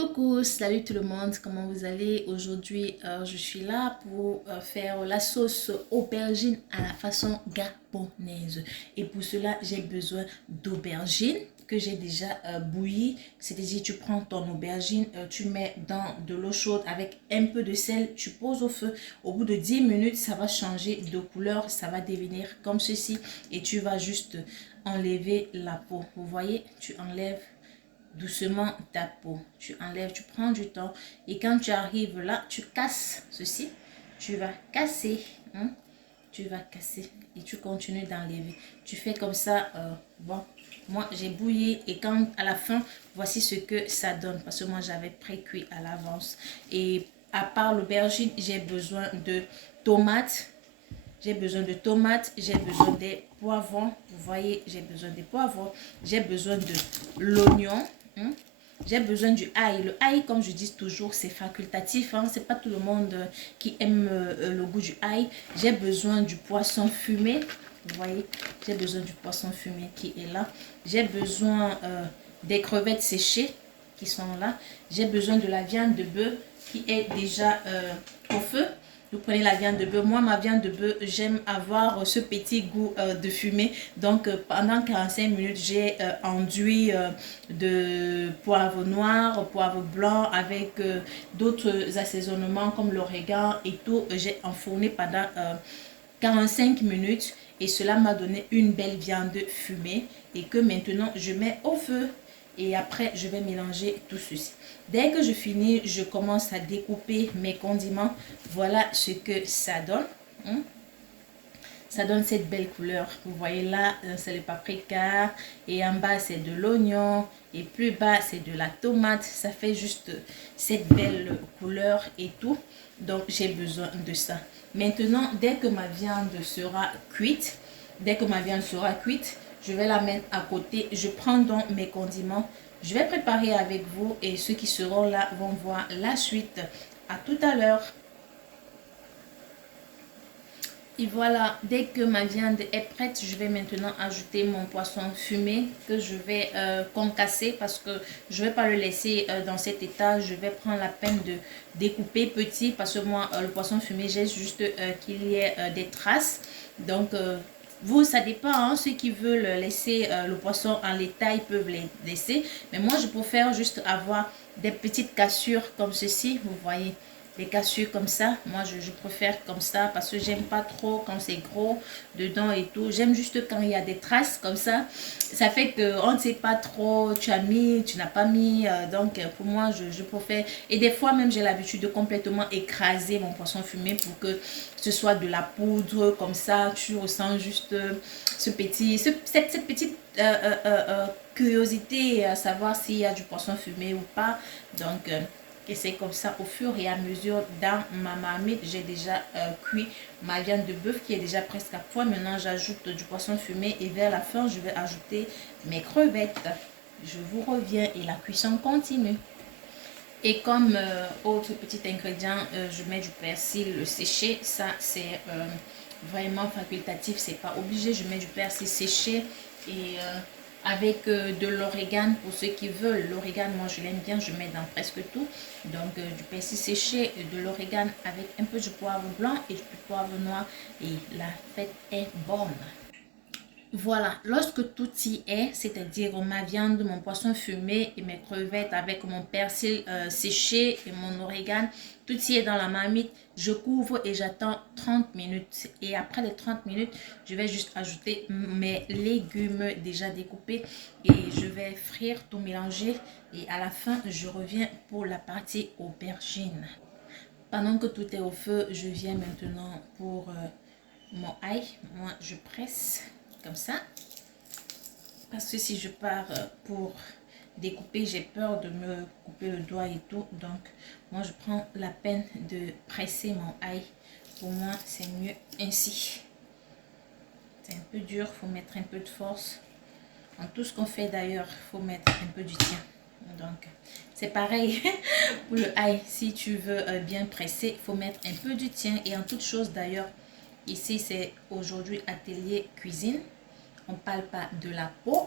Coucou, salut tout le monde, comment vous allez? Aujourd'hui, je suis là pour faire la sauce aubergine à la façon gabonaise. Et pour cela, j'ai besoin d'aubergine que j'ai déjà bouillie. C'est-à-dire, tu prends ton aubergine, tu mets dans de l'eau chaude avec un peu de sel, tu poses au feu. Au bout de 10 minutes, ça va changer de couleur, ça va devenir comme ceci. Et tu vas juste enlever la peau. Vous voyez, tu enlèves doucement ta peau. Tu enlèves, tu prends du temps et quand tu arrives là, tu casses ceci. Tu vas casser, hein? Tu vas casser et tu continues d'enlever. Tu fais comme ça. Bon, moi j'ai bouillé et quand à la fin, voici ce que ça donne parce que moi j'avais pré-cuit à l'avance. Et à part l'aubergine, j'ai besoin de tomates. J'ai besoin de tomates, j'ai besoin des poivrons. Vous voyez, j'ai besoin des poivrons. J'ai besoin de l'oignon. Hein. J'ai besoin du ail. Le ail, comme je dis toujours, c'est facultatif. Hein. C'est pas tout le monde qui aime le goût du ail. J'ai besoin du poisson fumé. Vous voyez, j'ai besoin du poisson fumé qui est là. J'ai besoin des crevettes séchées qui sont là. J'ai besoin de la viande de bœuf qui est déjà au feu. Vous prenez la viande de bœuf. Moi, ma viande de bœuf, j'aime avoir ce petit goût de fumée. Donc, pendant 45 minutes, j'ai enduit de poivre noir, poivre blanc avec d'autres assaisonnements comme l'origan et tout. J'ai enfourné pendant 45 minutes et cela m'a donné une belle viande fumée et que maintenant, je mets au feu. Et après, je vais mélanger tout ceci. Dès que je finis, je commence à découper mes condiments. Voilà ce que ça donne. Hein? Ça donne cette belle couleur. Vous voyez là, c'est le paprika. Et en bas, c'est de l'oignon. Et plus bas, c'est de la tomate. Ça fait juste cette belle couleur et tout. Donc, j'ai besoin de ça. Maintenant, dès que ma viande sera cuite, je vais la mettre à côté. Je prends donc mes condiments. Je vais préparer avec vous et ceux qui seront là vont voir la suite. À tout à l'heure. Et voilà, dès que ma viande est prête, je vais maintenant ajouter mon poisson fumé que je vais concasser parce que je ne vais pas le laisser dans cet état. Je vais prendre la peine de découper petit parce que moi, le poisson fumé, j'ai juste qu'il y ait des traces. Donc, vous, ça dépend. Hein, ceux qui veulent laisser le poisson en l'état, ils peuvent les laisser. Mais moi, je préfère juste avoir des petites cassures comme ceci, vous voyez. Les cassures comme ça, moi je préfère comme ça parce que j'aime pas trop quand c'est gros dedans et tout. J'aime juste quand il y a des traces comme ça. Ça fait qu'on ne sait pas trop, tu as mis, tu n'as pas mis. Donc pour moi, je préfère. Et des fois même, j'ai l'habitude de complètement écraser mon poisson fumé pour que ce soit de la poudre comme ça. Tu ressens juste ce petit, cette petite curiosité à savoir s'il y a du poisson fumé ou pas. Donc... et c'est comme ça au fur et à mesure dans ma marmite, j'ai déjà cuit ma viande de bœuf qui est déjà presque à point. Maintenant, j'ajoute du poisson fumé et vers la fin, je vais ajouter mes crevettes. Je vous reviens et la cuisson continue. Et comme autre petit ingrédient, je mets du persil séché. Ça, c'est vraiment facultatif, c'est pas obligé. Je mets du persil séché et avec de l'origan pour ceux qui veulent. L'origan, moi je l'aime bien, je mets dans presque tout. Donc du persil séché, de l'origan avec un peu de poivre blanc et du poivre noir. Et la fête est bonne. Voilà, lorsque tout y est, c'est-à-dire ma viande, mon poisson fumé et mes crevettes avec mon persil séché et mon origan, tout y est dans la marmite, je couvre et j'attends 30 minutes. Et après les 30 minutes, je vais juste ajouter mes légumes déjà découpés et je vais frire, tout mélanger. Et à la fin, je reviens pour la partie aubergine. Pendant que tout est au feu, je viens maintenant pour mon ail. Moi, je presse comme ça parce que si je pars pour découper, j'ai peur de me couper le doigt et tout. Donc moi je prends la peine de presser mon ail. Pour moi c'est mieux ainsi. C'est un peu dur, faut mettre un peu de force en tout ce qu'on fait. D'ailleurs faut mettre un peu du tien. Donc c'est pareil pour le ail. Si tu veux bien presser, faut mettre un peu du tien. Et en toute chose d'ailleurs, ici c'est aujourd'hui atelier cuisine. On ne parle pas de la peau.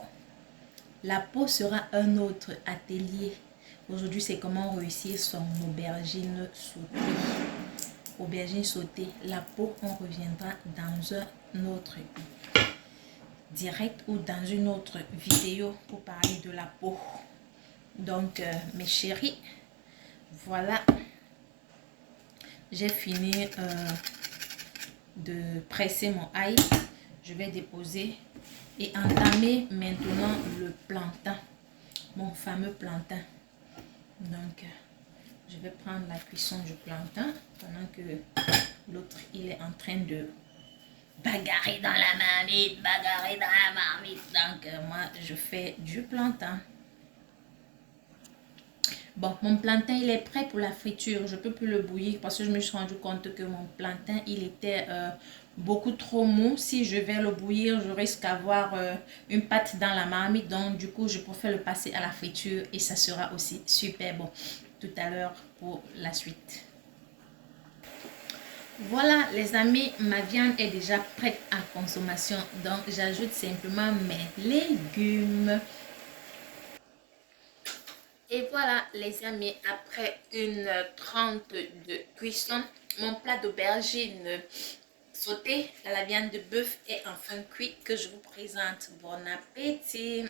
La peau sera un autre atelier. Aujourd'hui, c'est comment réussir son aubergine sautée. Aubergine sautée. La peau, on reviendra dans un autre direct ou dans une autre vidéo pour parler de la peau. Donc, mes chéris, voilà. J'ai fini de presser mon ail. Je vais déposer et entamer maintenant le plantain. Mon fameux plantain. Donc, je vais prendre la cuisson du plantain pendant que l'autre, il est en train de bagarrer dans la marmite, bagarrer dans la marmite. Donc, moi, je fais du plantain. Bon, mon plantain, il est prêt pour la friture. Je ne peux plus le bouillir parce que je me suis rendu compte que mon plantain, il était beaucoup trop mou. Si je vais le bouillir, je risque d'avoir une pâte dans la marmite. Donc, du coup, je préfère le passer à la friture et ça sera aussi super bon. Tout à l'heure pour la suite. Voilà les amis, ma viande est déjà prête à consommation. Donc, j'ajoute simplement mes légumes. Et voilà les amis, après 1h30 de cuisson, mon plat d'aubergine sautée à la viande de bœuf est enfin cuit que je vous présente. Bon appétit.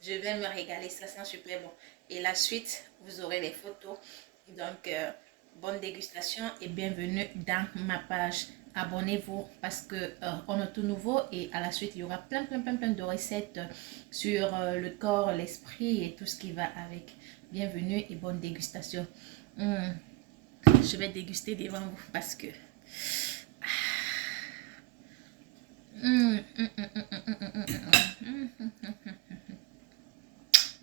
Je vais me régaler, ça sent super bon. Et la suite, vous aurez les photos. Donc, bonne dégustation et bienvenue dans ma page. Abonnez-vous parce que on est tout nouveau et à la suite, il y aura plein de recettes sur le corps, l'esprit et tout ce qui va avec. Bienvenue et bonne dégustation. Je vais déguster devant vous parce que...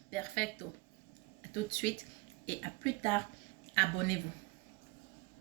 Perfecto. À tout de suite et à plus tard. Abonnez-vous.